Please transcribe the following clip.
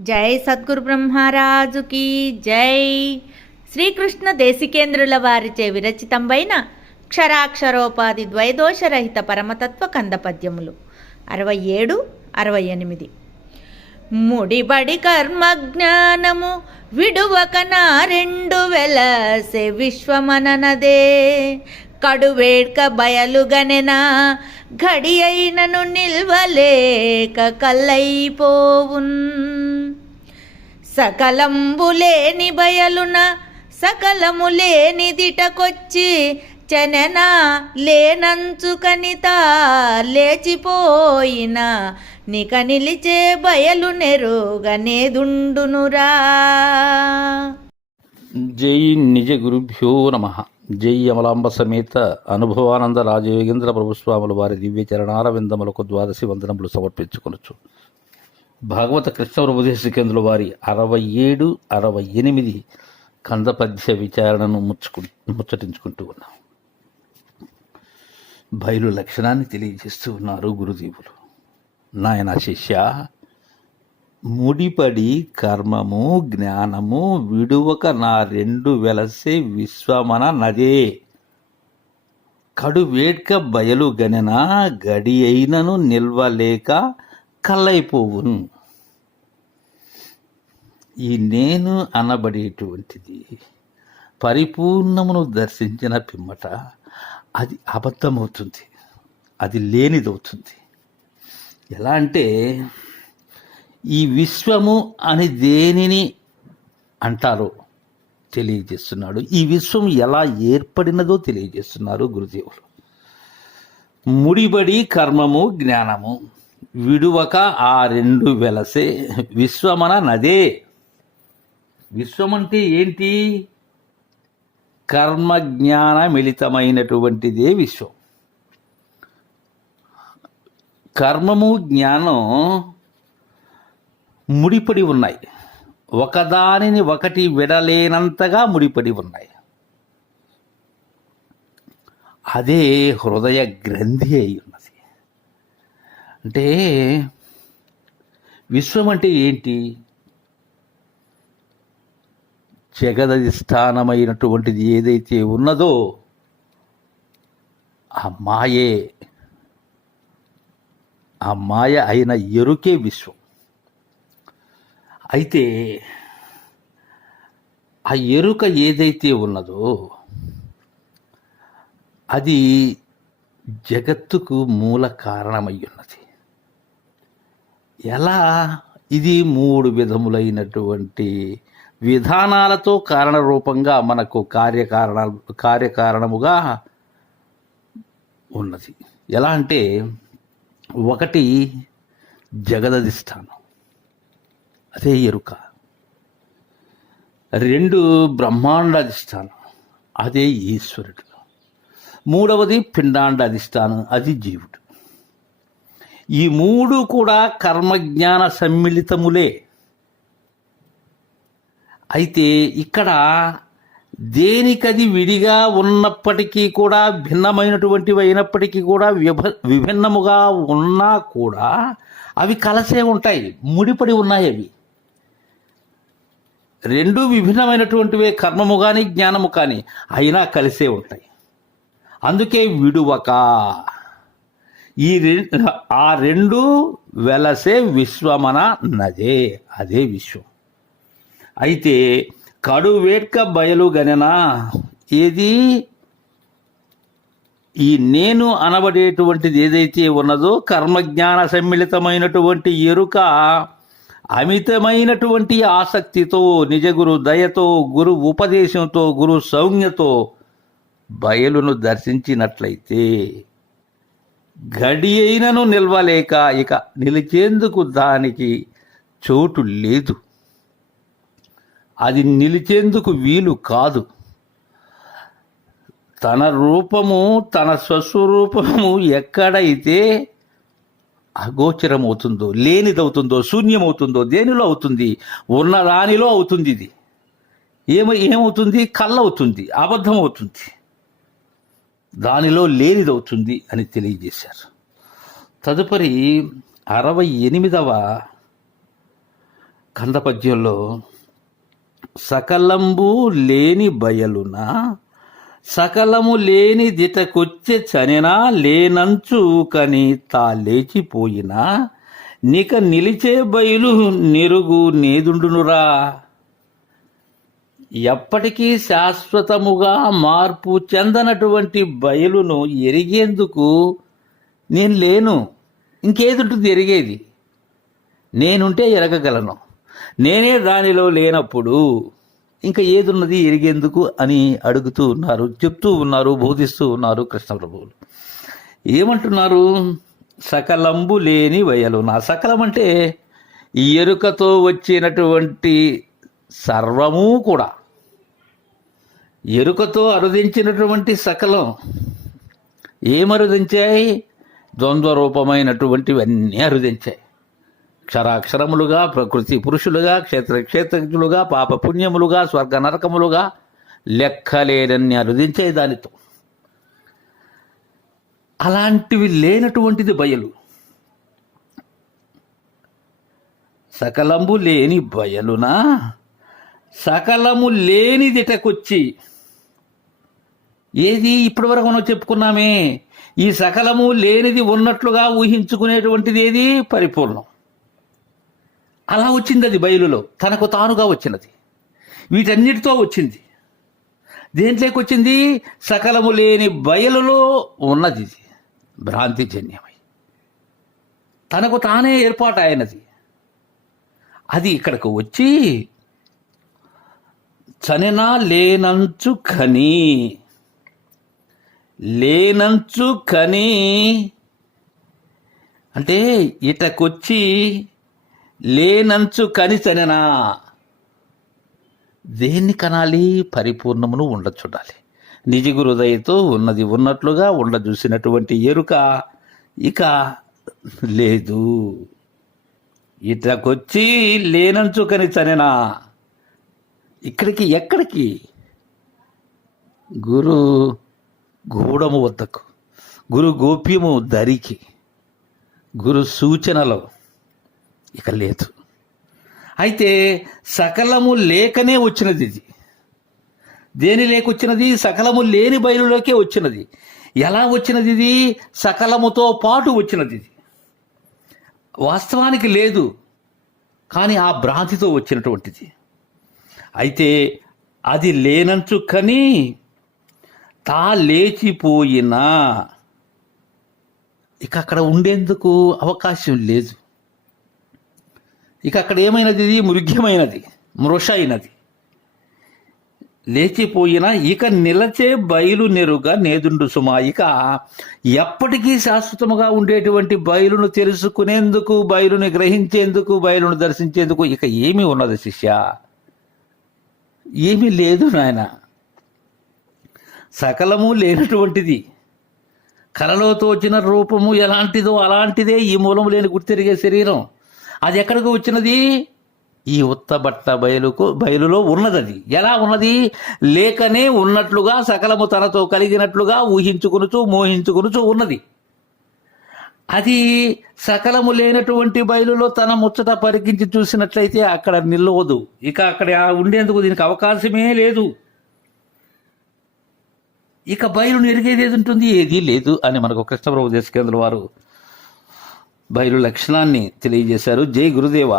జై సద్గురు బ్రహ్మరాజుకి జై. శ్రీకృష్ణ దేశికేంద్రుల వారిచే విరచితంబైన క్షరాక్షరోపాధి ద్వైదోషరహిత పరమతత్వ కంద పద్యములు అరవై ఏడు అరవై ఎనిమిది. ముడిబడి కర్మజ్ఞానము విడువక నా రెండు వెలసే విశ్వమననదే. కడువేడ్క బయలుగనెనా ఘడి అయినను నిల్వలేక కల్లైపోవున్. సకలంబులేని బయలున సకలము లేనిదిటకొచ్చి చెనెన లేనంచుకనిత లేచిపోయిన నిక నిలిచే బయలు నెరుగనేదుండునురా జై నిజ గురుభ్యో నమ. జై అమలాంబ సమేత అనుభవానంద రాజయోగేంద్ర ప్రభుస్వాముల వారి దివ్య చరణారవిందములకు ద్వాదశి వందనములు సమర్పించుకొనొచ్చు భాగవత కృష్ణ ఉపదేశకేంద్రుల వారి అరవై ఏడు అరవై ఎనిమిది కందపద్య విచారణను ముచ్చుకు ముచ్చటించుకుంటూ ఉన్నాం. బయలు లక్షణాన్ని తెలియజేస్తూ ఉన్నారు గురుదేవులు. నాయన శిష్య ముడిపడి కర్మము జ్ఞానము విడువక నా రెండు వెలసే విశ్వమన నదే. కడు వేడ్క బయలు గణన గడి అయినను నిల్వలేక కల్లైపోవును ఈ నేను అనబడేటువంటిది పరిపూర్ణమును దర్శించిన పిమ్మట అది అబద్ధమవుతుంది అది లేనిదవుతుంది. ఎలా అంటే ఈ విశ్వము అని దేనిని అంటారో తెలియజేస్తున్నాడు. ఈ విశ్వం ఎలా ఏర్పడినదో తెలియజేస్తున్నారు గురుదేవులు. ముడిబడి కర్మము జ్ఞానము. విడువక ఆ రెండు వెలసే. విశ్వమన నదే. విశ్వం అంటే ఏంటి? కర్మ జ్ఞాన మిళితమైనటువంటిదే విశ్వం. కర్మము జ్ఞానం ముడిపడి ఉన్నాయి. ఒకదానిని ఒకటి విడలేనంతగా ముడిపడి ఉన్నాయి. అదే హృదయ గ్రంథి అయి ఉన్నది అంటే విశ్వం అంటే ఏంటి? జగదధిష్టానమైనటువంటిది ఏదైతే ఉన్నదో ఆ మాయే. ఆ మాయ అయిన ఎరుకే విశ్వం. అయితే ఆ ఎరుక ఏదైతే ఉన్నదో అది జగత్తుకు మూల కారణమై ఉన్నది. ఎలా? ఇది మూడు విధములైనటువంటి విధానాలతో కారణ రూపంగా మనకు కార్యకారణ కార్యకారణముగా ఉన్నది. ఎలా అంటే ఒకటి జగదధిష్టానం అదే ఎరుక. రెండు బ్రహ్మాండ అధిష్టానం అదే ఈశ్వరుడు. మూడవది పిండాండ అధిష్టానం అది జీవుడు. ఈ మూడు కూడా కర్మజ్ఞాన సమ్మిళితములే. అయితే ఇక్కడ దేనికది విడిగా ఉన్నప్పటికీ కూడా భిన్నమైనటువంటివి అయినప్పటికీ కూడా విభ విభిన్నముగా ఉన్నా కూడా అవి కలసే ఉంటాయి ముడిపడి ఉన్నాయి అవి. రెండు విభిన్నమైనటువంటివే కర్మము కానీ జ్ఞానము కానీ అయినా కలిసే ఉంటాయి. అందుకే విడువక. ఈ రె- ఆ రెండు వెలసే విశ్వమన నదే అదే విశ్వం. అయితే కడు వేట్క బయలు గననా ఏది? ఈ నేను అనబడేటువంటిది ఏదైతే ఉన్నదో కర్మజ్ఞాన సమ్మిళితమైనటువంటి ఎరుక అమితమైనటువంటి ఆసక్తితో నిజగురు దయతో గురు ఉపదేశంతో గురు సౌజ్ఞతో బయలును దర్శించినట్లయితే గడి అయినను నిల్వలేక ఇక నిలిచేందుకు దానికి చోటు లేదు. అది నిలిచేందుకు వీలు కాదు. తన రూపము తన స్వస్వరూపము ఎక్కడైతే అగోచరమవుతుందో లేనిదవుతుందో శూన్యమవుతుందో దేనిలో అవుతుంది? ఉన్న దానిలో అవుతుంది ఇది. ఏమ ఏమవుతుంది? కళ్ళవుతుంది అబద్ధం అవుతుంది దానిలో లేనిదవుతుంది అని తెలియజేశారు. తదుపరి అరవై ఎనిమిదవ కందపద్యంలో సకలంబు లేని బయలున సకలము లేని దిటకొచ్చే చనినా లేనంచు కని తా లేచిపోయినా నిక నిలిచే బయలు నిరుగు నేదుండునురా. ఎప్పటికీ శాశ్వతముగా మార్పు చెందనటువంటి బయలును ఎరిగేందుకు నేను లేను. ఇంకేదుంటుంది ఎరిగేది? నేనుంటే ఎరగగలను. నేనే దానిలో లేనప్పుడు ఇంకా ఏదున్నది ఎరిగేందుకు అని అడుగుతూ ఉన్నారు చెప్తూ ఉన్నారు బోధిస్తూ ఉన్నారు కృష్ణ ప్రభువులు. ఏమంటున్నారు? సకలంబు లేని వయలు. నా సకలం అంటే ఈ ఎరుకతో వచ్చినటువంటి సర్వము కూడా. ఎరుకతో అరుదించినటువంటి సకలం. ఏమరుదించాయి? ద్వంద్వ రూపమైనటువంటివన్నీ అరుదించాయి. క్షరాక్షరములుగా ప్రకృతి పురుషులుగా క్షేత్ర క్షేత్రజ్ఞులుగా పాప పుణ్యములుగా స్వర్గ నరకములుగా లెక్కలేనన్ని అరుదించే దానితో. అలాంటివి లేనటువంటిది బయలు. సకలంబు లేని బయలునా? సకలము లేనిదిటకొచ్చి ఏది ఇప్పటివరకు మనం చెప్పుకున్నామే. ఈ సకలము లేనిది ఉన్నట్లుగా ఊహించుకునేటువంటిది ఏది? పరిపూర్ణం. అలా వచ్చింది అది బయలులో. తనకు తానుగా వచ్చినది. వీటన్నిటితో వచ్చింది. దేంట్లోకి వచ్చింది? సకలము లేని బయలులో ఉన్నది. ఇది భ్రాంతిజన్యమై తనకు తానే ఏర్పాటు అయినది. అది ఇక్కడకు వచ్చి చనినా లేనంచు కని లేనంచు కని. అంటే ఇటకొచ్చి లేనంచు కని చనినా దేన్ని కనాలి? పరిపూర్ణమును ఉండ చూడాలి నిజ హృదయతో ఉన్నది ఉన్నట్లుగా ఉండ చూసినటువంటి ఎరుక ఇక లేదు. ఇటకొచ్చి లేనంచు కని చనినా ఇక్కడికి ఎక్కడికి? గురు గూఢము వద్దకు. గురు గోప్యము దరికి గురు సూచనలో ఇక లేదు. అయితే సకలము లేకనే వచ్చినది ఇది. దేని లేకొచ్చినది సకలము లేని బయలులోకే వచ్చినది. ఎలా వచ్చినది ఇది? సకలముతో పాటు వచ్చినది ఇది. వాస్తవానికి లేదు కానీ ఆ భ్రాంతితో వచ్చినటువంటిది. అయితే అది లేనంచు కానీ తా లేచిపోయినా ఇక అక్కడ ఉండేందుకు అవకాశం లేదు. ఇక అక్కడ ఏమైనది? ఇది మృగ్యమైనది మృష అయినది లేచిపోయిన ఇక నిలచే బయలు నెరుగా నేదుండు సుమా. ఇక ఎప్పటికీ శాశ్వతముగా ఉండేటువంటి బయలును తెలుసుకునేందుకు బయలుని గ్రహించేందుకు బయలును దర్శించేందుకు ఇక ఏమి ఉన్నది శిష్య? ఏమీ లేదు నాయన. సకలము లేనటువంటిది. కలలో తోచిన రూపము ఎలాంటిదో అలాంటిదే ఈ మూలము లేని గుర్తిరిగే శరీరం. అది ఎక్కడికి వచ్చినది? ఈ ఉత్తబట్ట బయలుకు బయలులో ఉన్నదది. ఎలా ఉన్నది? లేకనే ఉన్నట్లుగా సకలము తనతో కలిగినట్లుగా ఊహించుకునుచు మోహించుకునుచు ఉన్నది. అది సకలము లేనటువంటి బయలులో తన ముచ్చట పరికించి చూసినట్లయితే అక్కడ నిలవదు. ఇక అక్కడ ఉండేందుకు దీనికి అవకాశమే లేదు. ఇక బయలు ఎరిగేది ఏది ఉంటుంది? ఏదీ లేదు అని మనకు కృష్ణప్రభు దేశకేంద్ర వారు బయలు లక్షణాన్ని తెలియజేశారు. జై గురుదేవ.